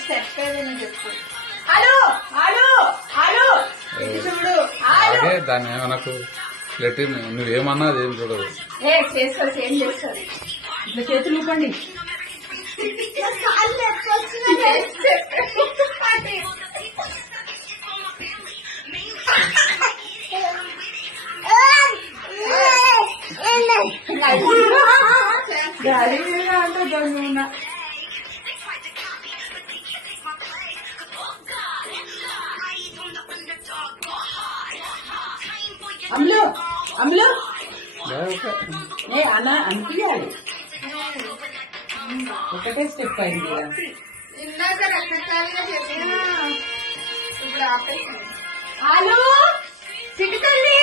Step ఏదైనా చెప్పు. Hello hello hello చూడు. అదే దాన్ని ఏమనకు నువ్వేమన్నా అదేం చూడదు. చేస్తారు ఏం చేస్తారు. ఇట్లా చేతులు ఊపండి. డాడీ అంటే దొంగ అమ్ములు అమ్ములు అన్న అనిపించాలి. ఒకటే స్టెప్ అయింది కదా. ఇందాక రకరకాలుగా చెప్పిన ఇప్పుడు ఆపేసింది. హలో సిగ్గుతల్లి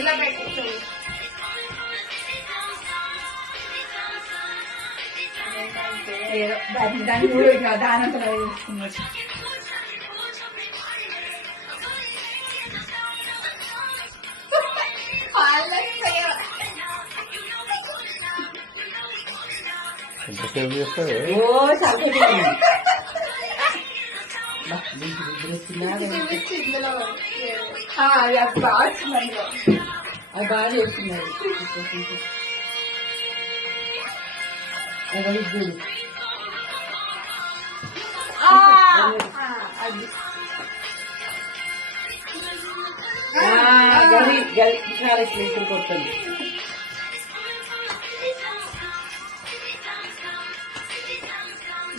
ఇలా పెట్టు. దాన్ని కూడా దానంతా చూసుకున్నాడు. ఎంతసేపు చేస్తావు? ఓ చాలా అది బాగా చేస్తున్నారు. గది గది చాలా స్పీకర్ కొడుతుంది.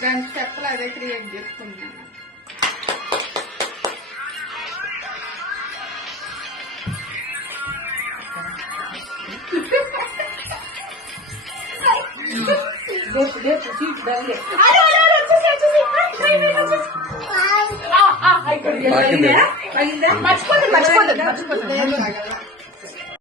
దాని స్టెప్లు అదే క్రియేట్ చేసుకున్నాను. మర్చిపోతుంది